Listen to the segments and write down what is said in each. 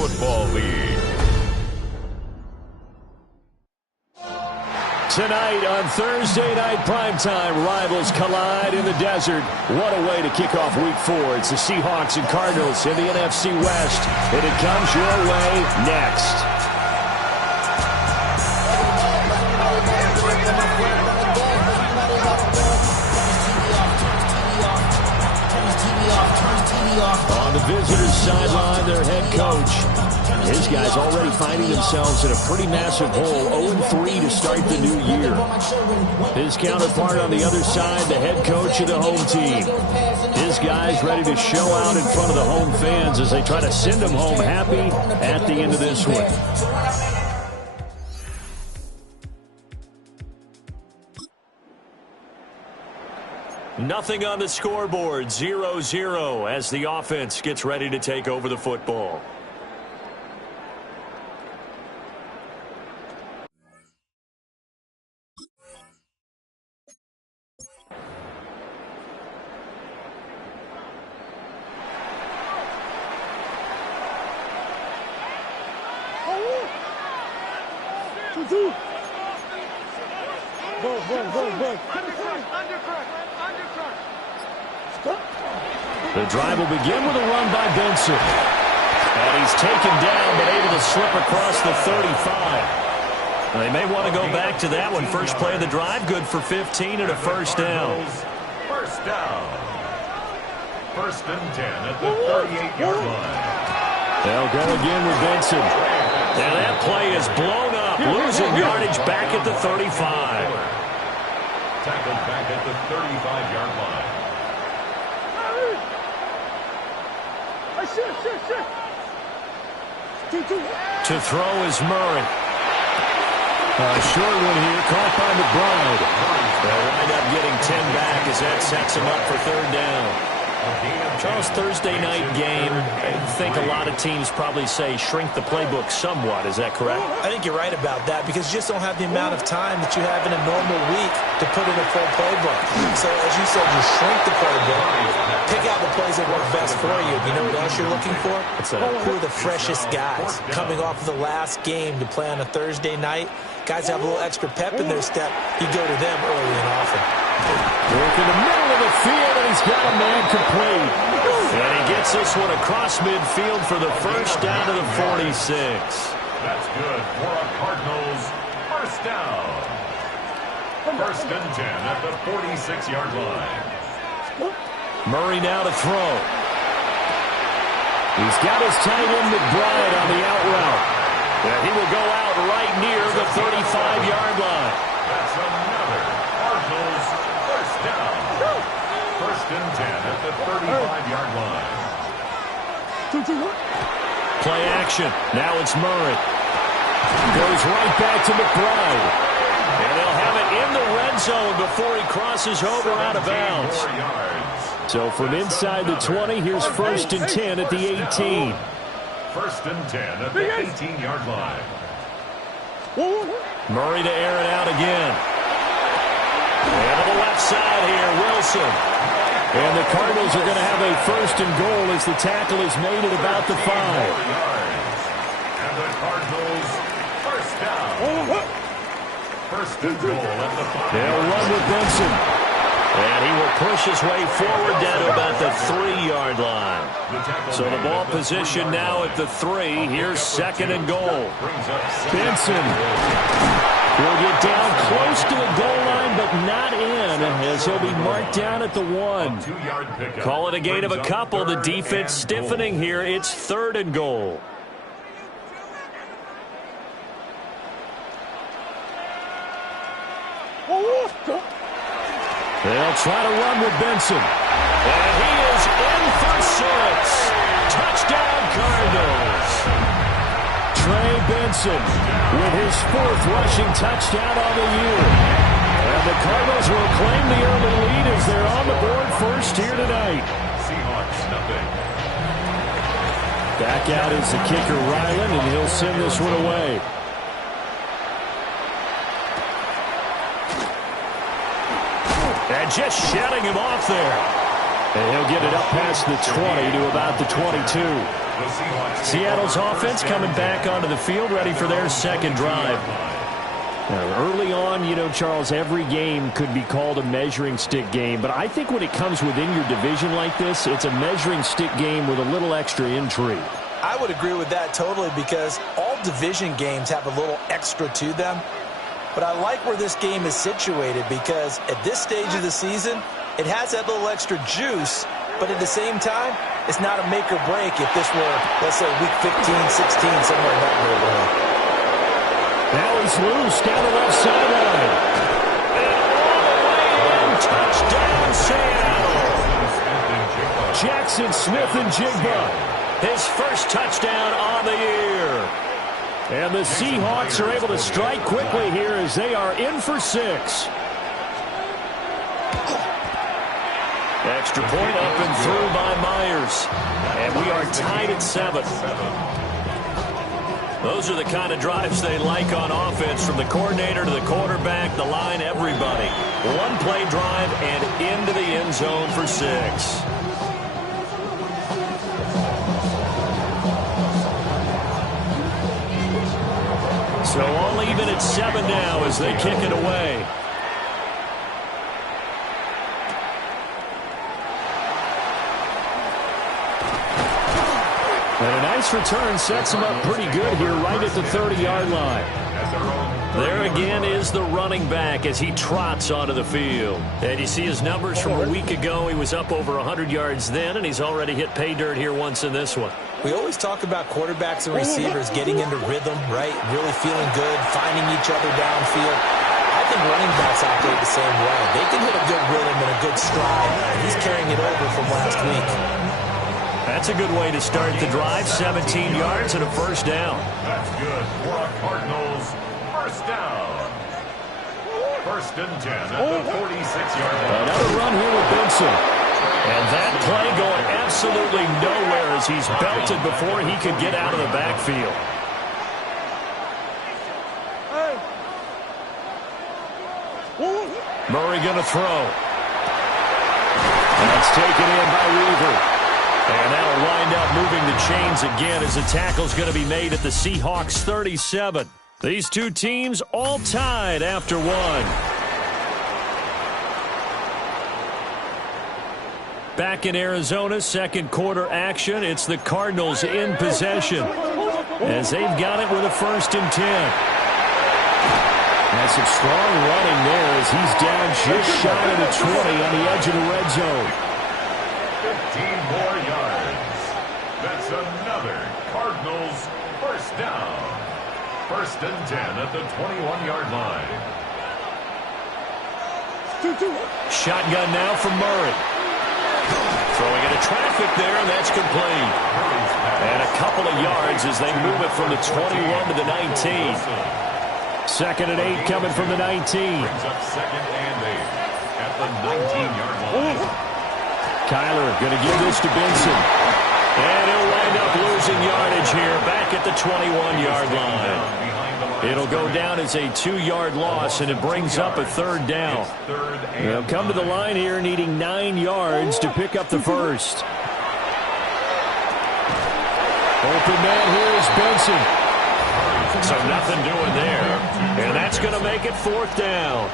Football League. Tonight on Thursday Night Primetime, rivals collide in the desert. What a way to kick off Week 4. It's the Seahawks and Cardinals in the NFC West, and it comes your way next. On the visitors' sideline, their head coach. His guys already finding themselves in a pretty massive hole, 0-3 to start the new year. His counterpart on the other side, the head coach of the home team. His guys ready to show out in front of the home fans as they try to send them home happy at the end of this one. Nothing on the scoreboard, 0-0 as the offense gets ready to take over the football. The drive will begin with a run by Benson. And he's taken down but able to slip across the 35. They may want to go back to that one. First play of the drive, good for 15 and a first down. First down. First and 10 at the 38-yard line. They'll go again with Benson. And that play is blown up, losing yardage back at the 35. Tackled back at the 35-yard line. To throw is Murray. A short one here, caught by McBride. They'll wind up getting 10 back as that sets him up for third down. Charles, Thursday night game, I think a lot of teams probably say shrink the playbook somewhat. Is that correct? I think you're right about that because you just don't have the amount of time that you have in a normal week to put in a full playbook. So, as you said, you shrink the playbook, pick out the plays that work best for you. You know what else you're looking for? Who are the freshest guys coming off of the last game to play on a Thursday night? Guys have a little extra pep in their step. You go to them early and often. Work in the middle of the field, and he's got a man complete. And he gets this one across midfield for the first down to the 46. That's good for a Cardinals first down. First and 10 at the 46-yard line. Murray now to throw. He's got his tight end McBride on the out route. And he will go out right near the 35-yard line. That's another Cardinals first down. First and 10 at the 35-yard line. Play action. Now it's Murray. Goes right back to McBride. And they'll have it in the red zone before he crosses over out of bounds. So from inside the 20, here's first and 10 at the 18. First and 10 at the 18-yard line. Murray to air it out again. And to the left side here, Wilson. And the Cardinals are going to have a first and goal as the tackle is made at about the 5. And the Cardinals first down. First and goal at the 5. They'll run with Benson. And he will push his way forward down to about the 3-yard line. So the ball position now at the 3. Here's second and goal. Benson will get down close to the goal line, but not in, as he'll be marked down at the 1. Call it a gain of a couple. The defense stiffening here. It's third and goal. They'll try to run with Benson. And he is in for 6. Touchdown, Cardinals. Trey Benson with his 4th rushing touchdown on the year. And the Cardinals will claim the early lead as they're on the board first here tonight. Seahawks, nothing. Back out is the kicker, Ryland, and he'll send this one away. And just shutting him off there. And he'll get it up past the 20 to about the 22. Seattle's offense coming back onto the field, ready for their second drive. Now, early on, you know, Charles, every game could be called a measuring stick game. But I think when it comes within your division like this, it's a measuring stick game with a little extra intrigue. I would agree with that totally because all division games have a little extra to them. But I like where this game is situated because at this stage of the season, it has that little extra juice. But at the same time, it's not a make or break if this were, let's say, week 15, 16, somewhere in that neighborhood. Now he's loose down the left sideline. And touchdown, Seattle. Jackson Smith-Njigba, his first touchdown on the year. And the Seahawks are able to strike quickly here as they are in for 6. Extra point up and through by Myers. And we are tied at 7. Those are the kind of drives they like on offense, from the coordinator to the quarterback, the line, everybody. One play drive and into the end zone for 6. So all even at 7 now as they kick it away. And a nice return sets him up pretty good here right at the 30-yard line. There again is the running back as he trots onto the field. And you see his numbers from a week ago. He was up over 100 yards then, and he's already hit pay dirt here once in this one. We always talk about quarterbacks and receivers getting into rhythm, right? Really feeling good, finding each other downfield. I think running backs operate the same way. They can hit a good rhythm and a good stride. He's carrying it over from last week. That's a good way to start the drive. 17 yards and a first down. That's good for a Cardinals first down. 1st and 10 at the 46-yard line. Another run here with Benson. And that play going absolutely nowhere as he's belted before he could get out of the backfield. Murray going to throw. That's taken in by Weaver. And that'll wind up moving the chains again as the tackle's going to be made at the Seahawks 37. These two teams all tied after 1. Back in Arizona, second quarter action. It's the Cardinals in possession as they've got it with a 1st and 10. That's some strong running there as he's down just shy of the 20 on the edge of the red zone. 15 more yards. That's another Cardinals first down. 1st and 10 at the 21-yard line. Shotgun now from Murray. Throwing into traffic there, and that's complete. And a couple of yards as they move it from the 21 to the 19. 2nd and 8 coming from the 19. Brings up 2nd and 8 at the 19-yard line. Kyler going to give this to Benson. And he'll wind up losing yardage here back at the 21-yard line. It'll go down as a 2-yard loss, and it brings up a 3rd down. They'll come to the line here needing 9 yards to pick up the first. Open man here is Benson. So nothing doing there. And that's going to make it 4th down.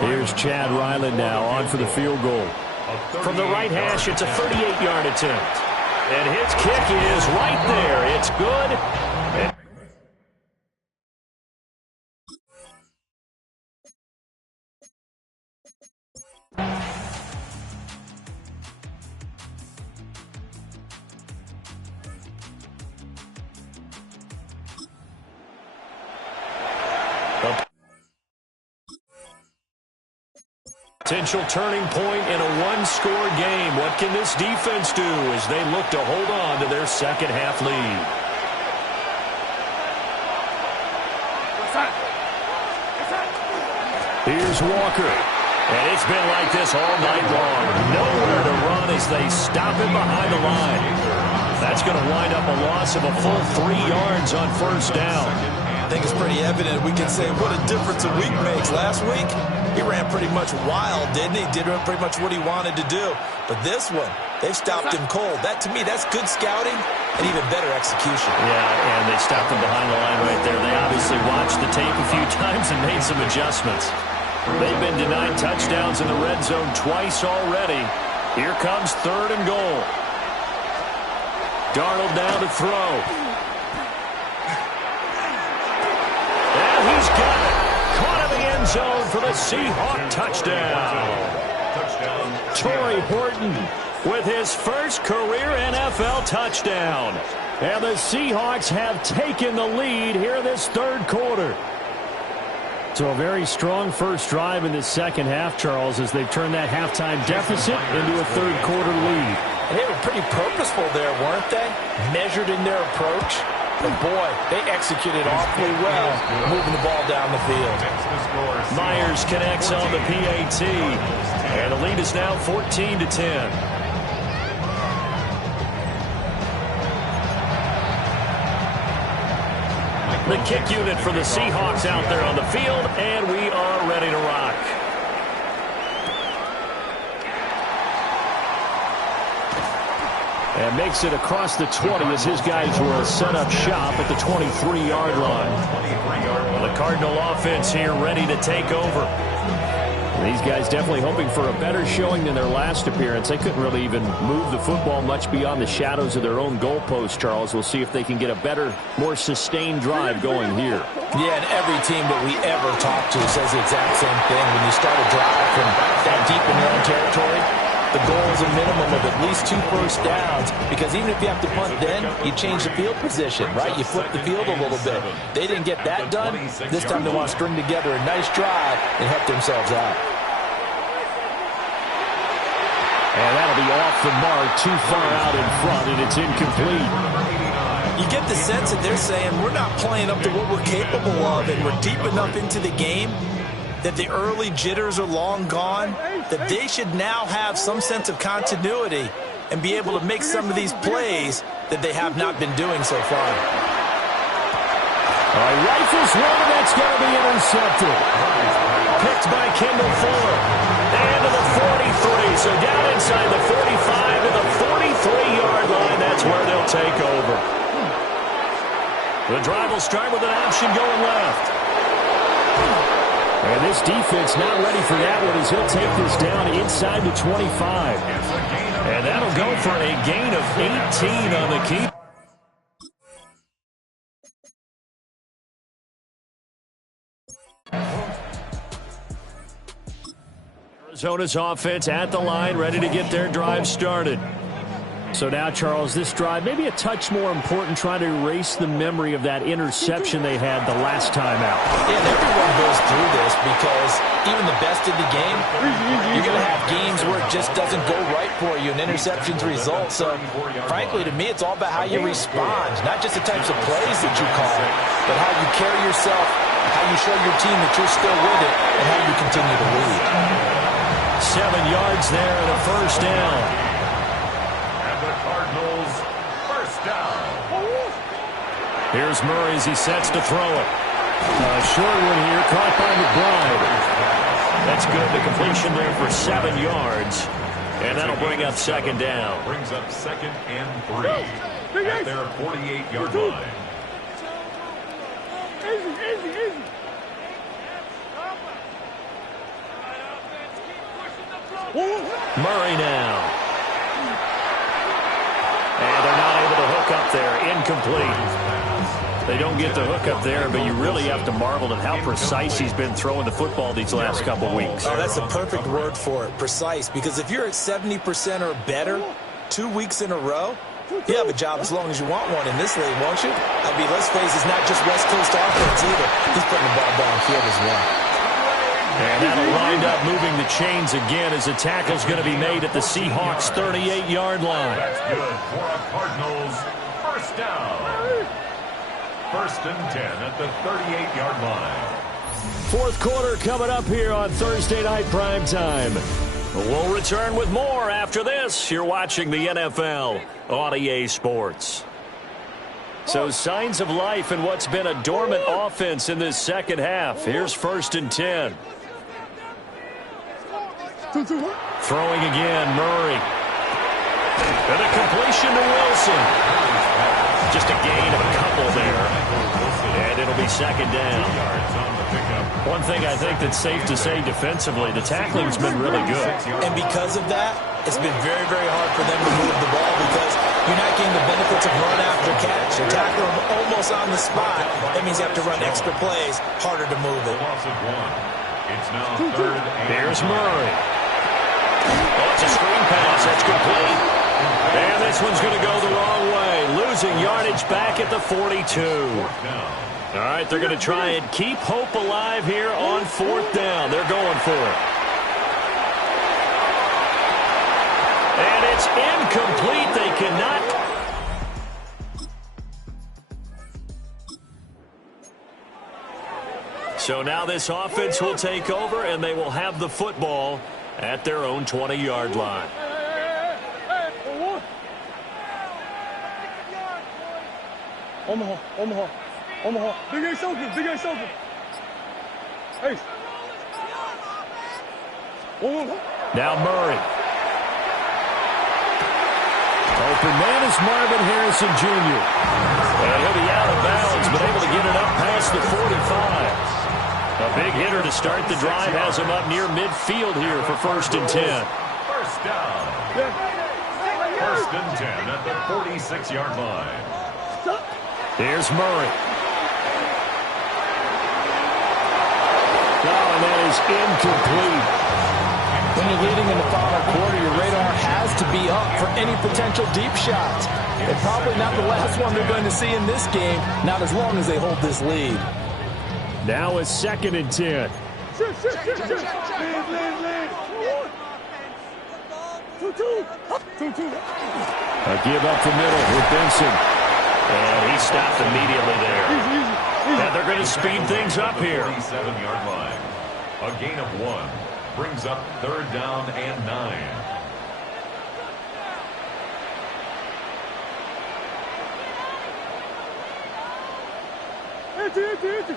Here's Chad Ryland now on for the field goal. From the right hash, it's a 38-yard attempt. And his kick is right there. It's good. Potential turning point in a one-score game. What can this defense do as they look to hold on to their second-half lead? Here's Walker. And it's been like this all night long. Nowhere to run as they stop him behind the line. That's going to wind up a loss of a full 3 yards on first down. I think it's pretty evident. We can say what a difference a week makes. Last week, he ran pretty much wild, didn't he? Did pretty much what he wanted to do. But this one, They've stopped him cold. That, to me, that's good scouting and even better execution. Yeah, and they stopped him behind the line right there. They obviously watched the tape a few times and made some adjustments. They've been denied touchdowns in the red zone twice already. Here comes 3rd and goal. Darnold down to throw. And he's got it. Caught in the end zone for the Seahawk touchdown. Torrey Horton with his first career NFL touchdown. And the Seahawks have taken the lead here in this 3rd quarter. So a very strong first drive in the second half, Charles, as they've turned that halftime deficit into a 3rd quarter lead. And they were pretty purposeful there, weren't they? Measured in their approach. But, boy, they executed awfully well, moving the ball down the field. Myers connects on the PAT. And the lead is now 14-10. The kick unit for the Seahawks out there on the field, and we are ready to rock. And makes it across the 20 as his guys will set up shop at the 23-yard line. The Cardinal offense here ready to take over. These guys definitely hoping for a better showing than their last appearance. They couldn't really even move the football much beyond the shadows of their own goalpost, Charles. We'll see if they can get a better, more sustained drive going here. Yeah, and every team that we ever talk to says the exact same thing. When you start a drive from that deep in your own territory, the goal is a minimum of at least 2 first downs, because even if you have to punt then, you change the field position, right? You flip the field a little bit. They didn't get that done. This time they want to string together a nice drive and help themselves out. And that'll be off the mark, too far out in front, and it's incomplete. You get the sense that they're saying we're not playing up to what we're capable of, and we're deep enough into the game that the early jitters are long gone, that they should now have some sense of continuity and be able to make some of these plays that they have not been doing so far. All right, rifles one, that's going to be intercepted. Picked by Kendall Fuller. And to the 43, so down inside the 45 to the 43-yard line. That's where they'll take over. The drive will start with an option going left. And this defense not ready for that one as he'll take this down inside the 25. And that'll go for a gain of 18 on the keep. Arizona's offense at the line, ready to get their drive started. So now, Charles, this drive maybe a touch more important, trying to erase the memory of that interception they had the last time out. Yeah, and everyone goes through this because even the best in the game, you're going to have games where it just doesn't go right for you and interceptions result. So, frankly, to me, it's all about how you respond, not just the types of plays that you call, but how you carry yourself, how you show your team that you're still with it, and how you continue to lead. 7 yards there and a first down. Here's Murray as he sets to throw it. Short one here, caught by McBride. That's good. The completion there for 7 yards. And that'll bring up second down. Brings up 2nd and 3 at their 48-yard line. Easy. Murray now. And they're not able to hook up there. Incomplete. They don't get the hook up there, but you really have to marvel at how precise he's been throwing the football these last couple weeks. Oh, that's the perfect word for it, precise, because if you're at 70% or better 2 weeks in a row, you have a job as long as you want one in this league, won't you? I mean, let's face it, it's not just West Coast offense either. He's putting the ball downfield as well. And that'll wind up moving the chains again as the tackle's going to be made at the Seahawks' 38-yard line. That's good for a Cardinals first down. 1st and 10 at the 38-yard line. Fourth quarter coming up here on Thursday Night Prime Time. We'll return with more after this. You're watching the NFL on EA Sports. So signs of life in what's been a dormant offense in this second half. Here's 1st and 10. Throwing again, Murray. And a completion to Wilson. Just a gain of a couple there. And it'll be second down. One thing I think that's safe to say defensively, the tackling's been really good. And because of that, it's been very, very hard for them to move the ball because you're not getting the benefits of run after catch. You're tackling them almost on the spot. That means you have to run extra plays, harder to move it. It's now third. Here's Murray. Oh, it's a screen pass. That's complete. And this one's going to go the wrong way. Losing yardage back at the 42. All right, they're going to try and keep hope alive here on fourth down. They're going for it. And it's incomplete. They cannot. So now this offense will take over, and they will have the football at their own 20-yard line. Omaha. Big Ace open. Hey. Now Murray. Open man is Marvin Harrison Jr. And he'll be out of bounds, but able to get it up past the 45. A big hitter to start the drive has him up near midfield here for 1st and 10. First down. 1st and 10 at the 46-yard line. Here's Murray. Oh, and that is incomplete. When you're leading in the final quarter, your radar has to be up for any potential deep shots. And probably not the last one they're going to see in this game, not as long as they hold this lead. Now it's 2nd and 10. Lead. 2-2. A give up the middle with Benson. And he stopped immediately there. And they're going to speed things up here. 47-yard line. A gain of 1. Brings up 3rd down and 9. Empty.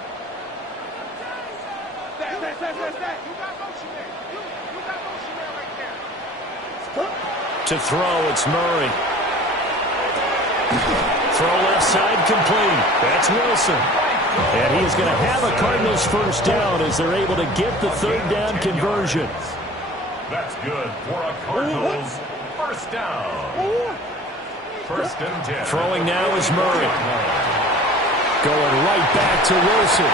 To throw, it's Murray. Throw left side complete. That's Wilson. And he is going to have a Cardinals first down as they're able to get the 3rd down conversion. That's good for a Cardinals first down. 1st and 10. Throwing now is Murray. Going right back to Wilson.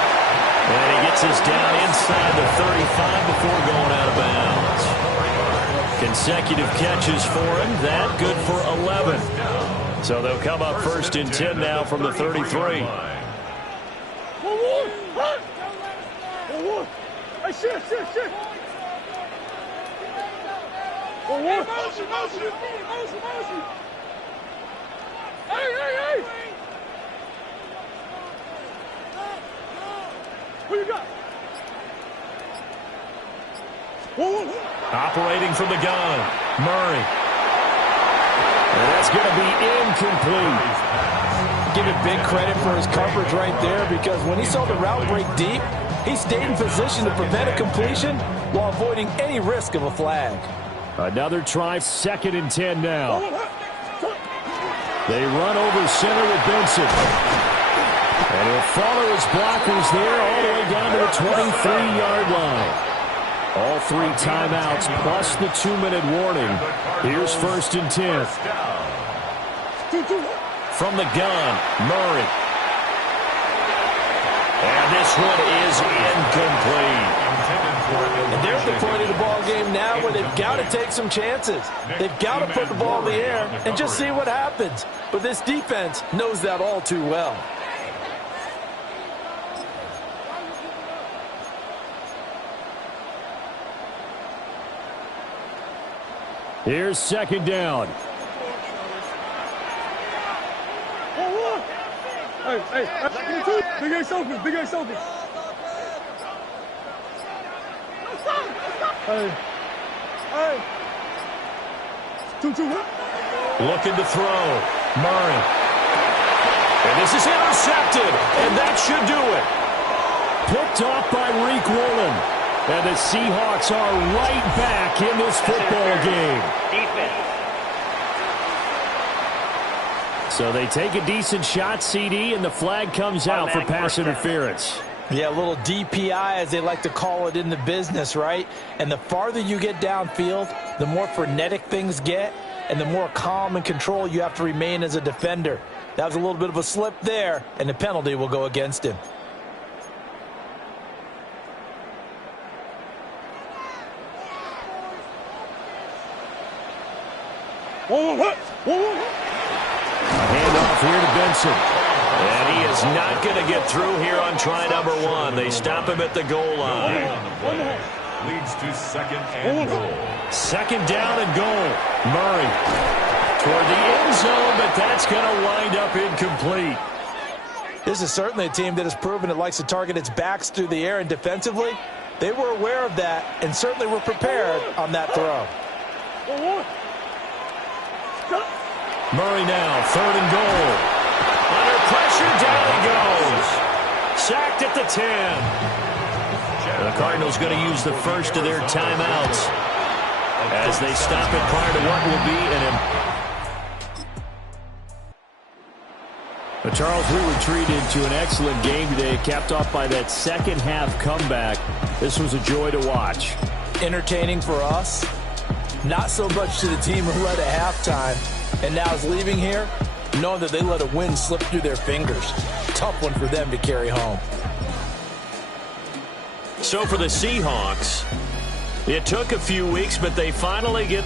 And he gets us down inside the 35 before going out of bounds. Consecutive catches for him. That good for 11. So they'll come up 1st and 10 now from the 33. Hey, shit. Motion. Hey. Who you got? Operating from the gun, Murray. And that's going to be incomplete. Give it big credit for his coverage right there because when he saw the route break deep, he stayed in position to prevent a completion while avoiding any risk of a flag. Another try, 2nd and 10 now. They run over center with Benson. And he'll follow his blockers there all the way down to the 23-yard line. All 3 timeouts plus the 2-minute warning. Here's 1st and 10. From the gun, Murray. And this one is incomplete. And there's the point of the ball game now where they've got to take some chances. They've got to put the ball in the air and just see what happens. But this defense knows that all too well. Here's 2nd down. Hey. Big Ace open. Hey. 2-2. Looking to throw. Murray. And this is intercepted. And that should do it. Picked off by Reek Woolen. And the Seahawks are right back in this football game. So they take a decent shot, CD, and the flag comes out for pass interference. Yeah, a little DPI, as they like to call it in the business, right? And the farther you get downfield, the more frenetic things get, and the more calm and control you have to remain as a defender. That was a little bit of a slip there, and the penalty will go against him. Handoff here to Benson. And he is not going to get through here on try number 1. They stop him at the goal line. Leads to second and goal. Second down and goal. Murray toward the end zone, but that's going to wind up incomplete. This is certainly a team that has proven it likes to target its backs through the air, and defensively, they were aware of that and certainly were prepared on that throw. Murray now, third and goal. Under pressure, down he goes. Sacked at the 10. The Cardinals going to use the first of their timeouts as they stop it prior to what will be an... But Charles, we were treated to an excellent game today, capped off by that second half comeback. This was a joy to watch. Entertaining for us, not so much to the team who led at halftime and now is leaving here knowing that they let a win slip through their fingers. Tough one for them to carry home. So for the Seahawks, it took a few weeks, but they finally get